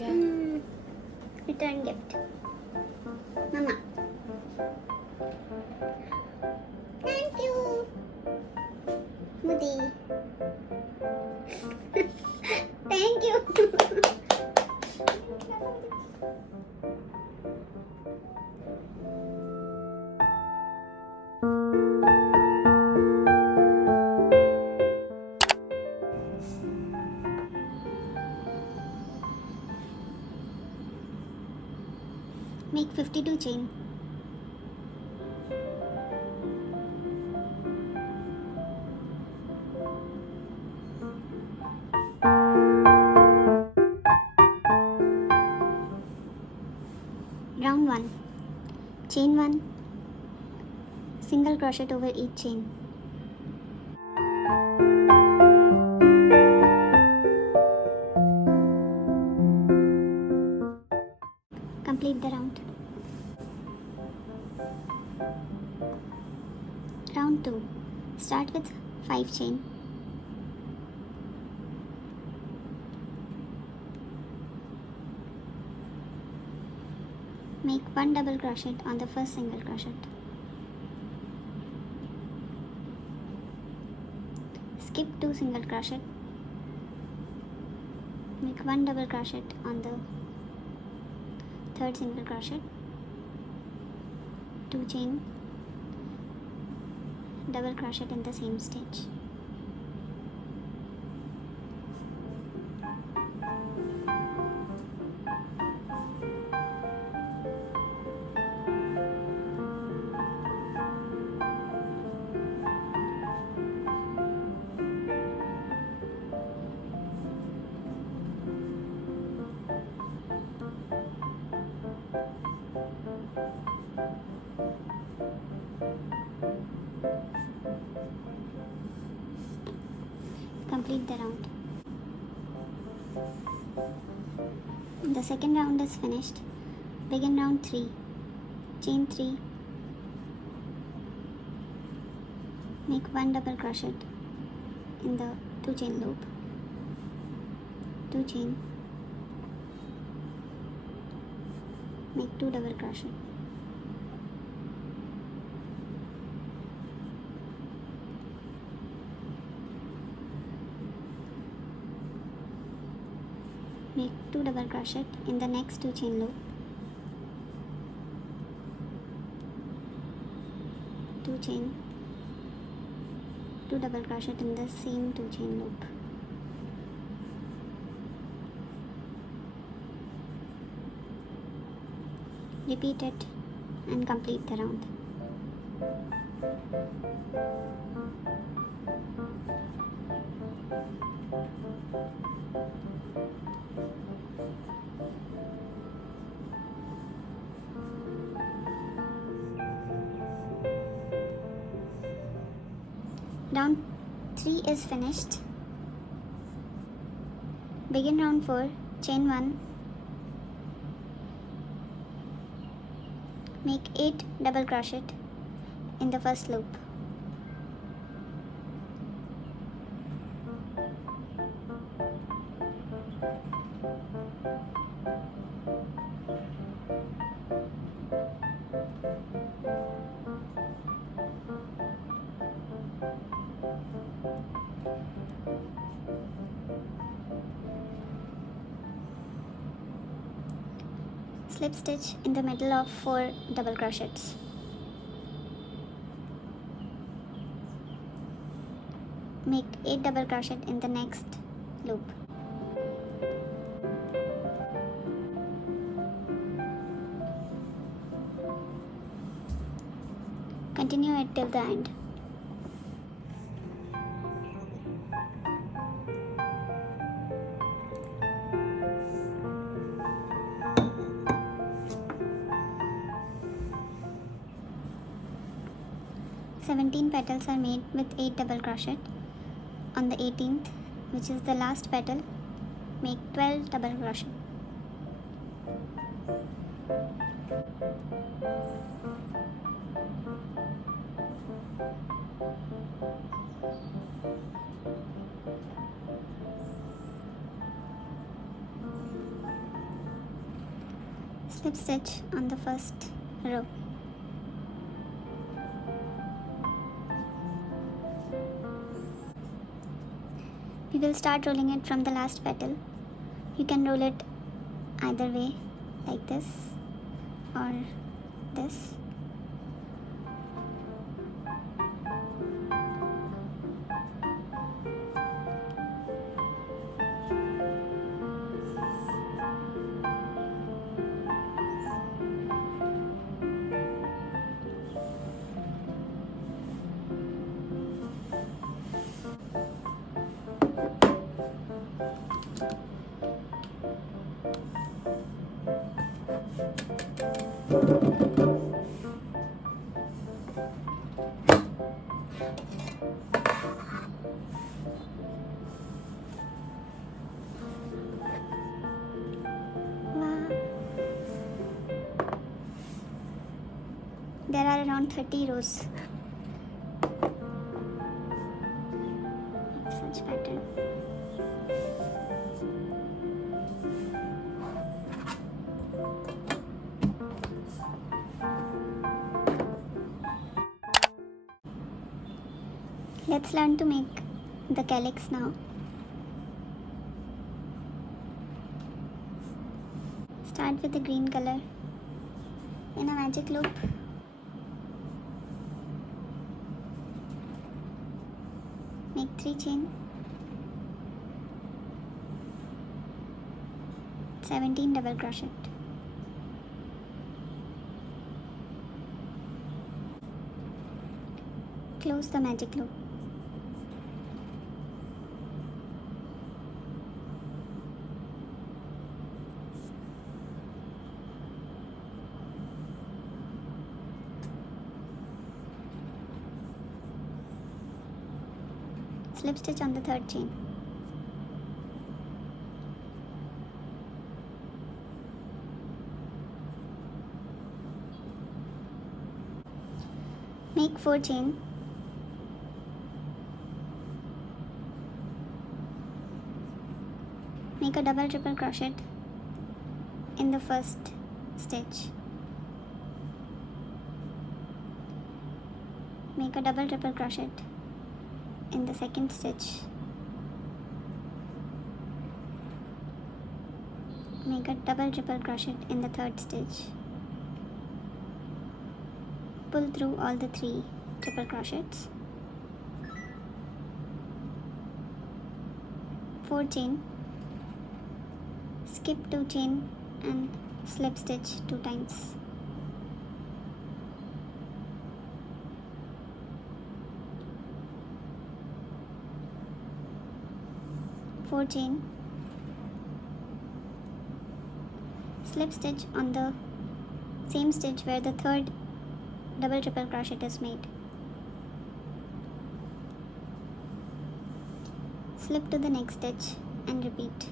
Return gift. Mama. Thank you. Moody. Thank you. Make 52 chain. Round 1. Chain 1. Single crochet over each chain. Complete the round. Round 2. Start with 5 chain. Make 1 double crochet on the first single crochet. Skip 2 single crochet. Make 1 double crochet on the third single crochet. 2 chain, double crochet in the same stitch. Complete the round. The second round is finished. Begin round 3. Chain 3. Make 1 double crochet in the 2 chain loop. 2 chain. Make 2 double crochet. Make 2 double crochet in the next 2 chain loop. 2 chain, 2 double crochet in the same 2 chain loop. Repeat it and complete the round. Round 3 is finished. Begin round 4, chain 1. Make 8 double crochet in the first loop. Slip stitch in the middle of 4 double crochets. Make 8 double crochet in the next loop. Continue it till the end. Seventeen petals are made with 8 double crochet. On the 18th, which is the last petal, make 12 double crochet. Slip stitch on the first row. We will start rolling it from the last petal. You can roll it either way, like this or this. There are around 30 rows of such pattern. Let's learn to make the calyx now. Start with the green color. In a magic loop, make 3 chain, 17 double crochet. Close the magic loop. Slip stitch on the third chain. Make 4 chain. Make a double triple crochet in the first stitch. Make a double triple crochet in the second stitch. Make a double triple crochet in the third stitch. Pull through all the 3 triple crochets. 4 chain. Skip 2 chain and slip stitch 2 times. Four chain, slip stitch on the same stitch where the third double triple crochet is made. Slip to the next stitch and repeat.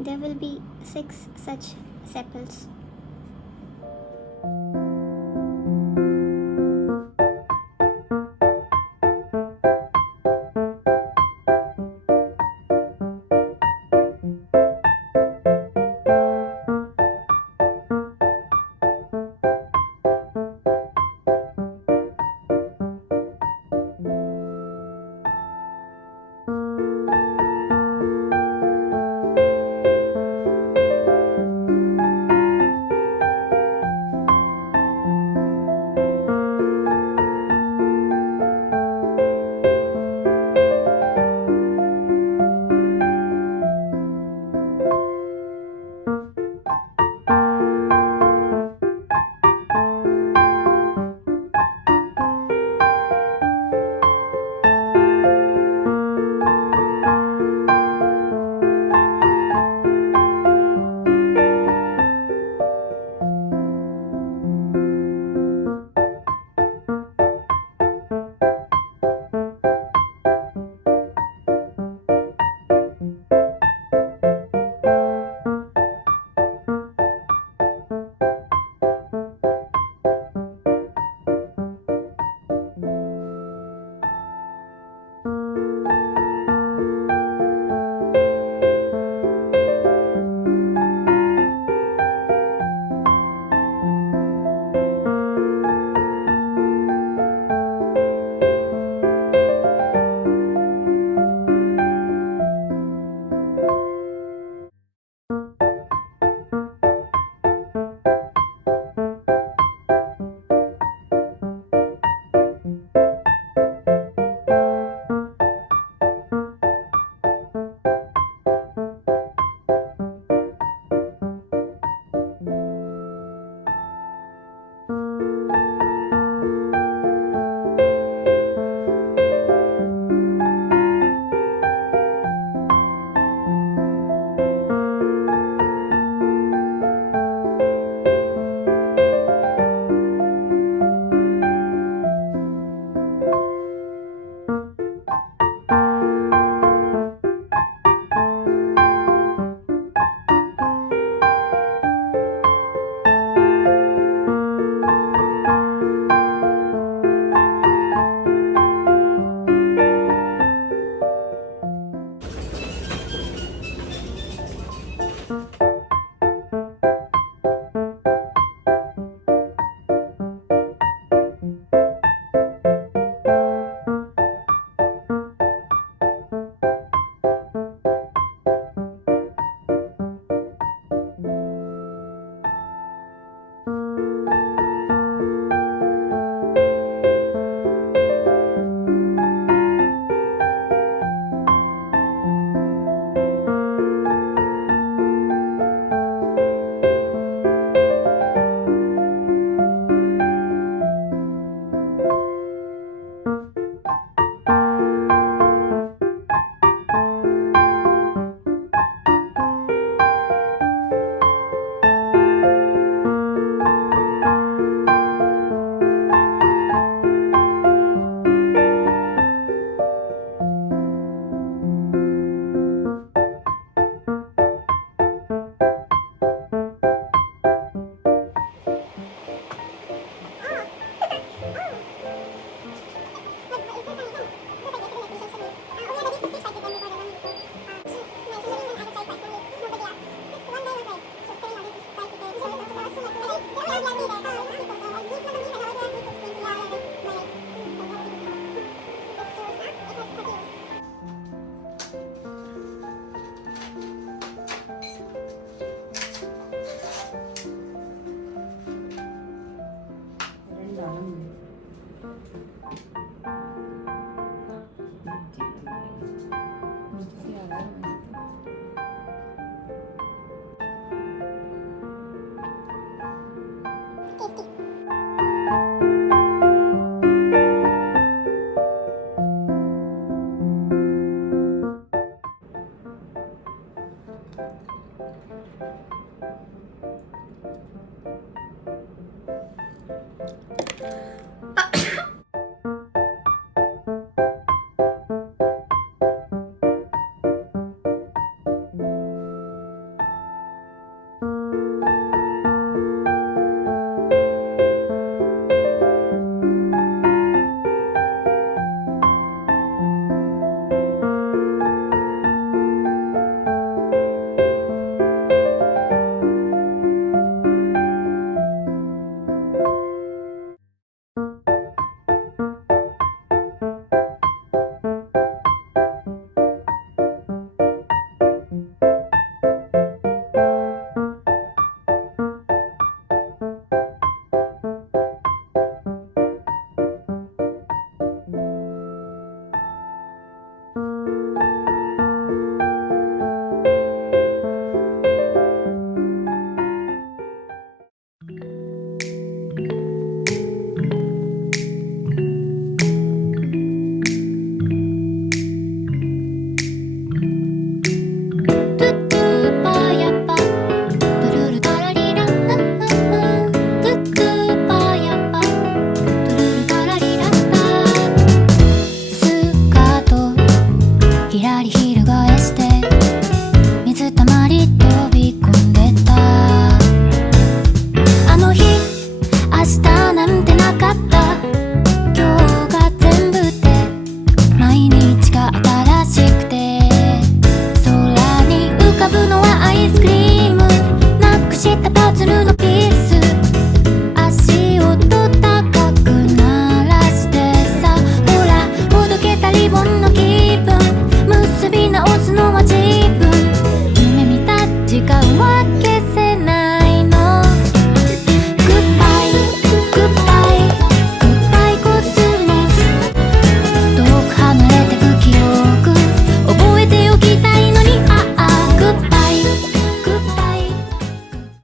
There will be 6 such sepals.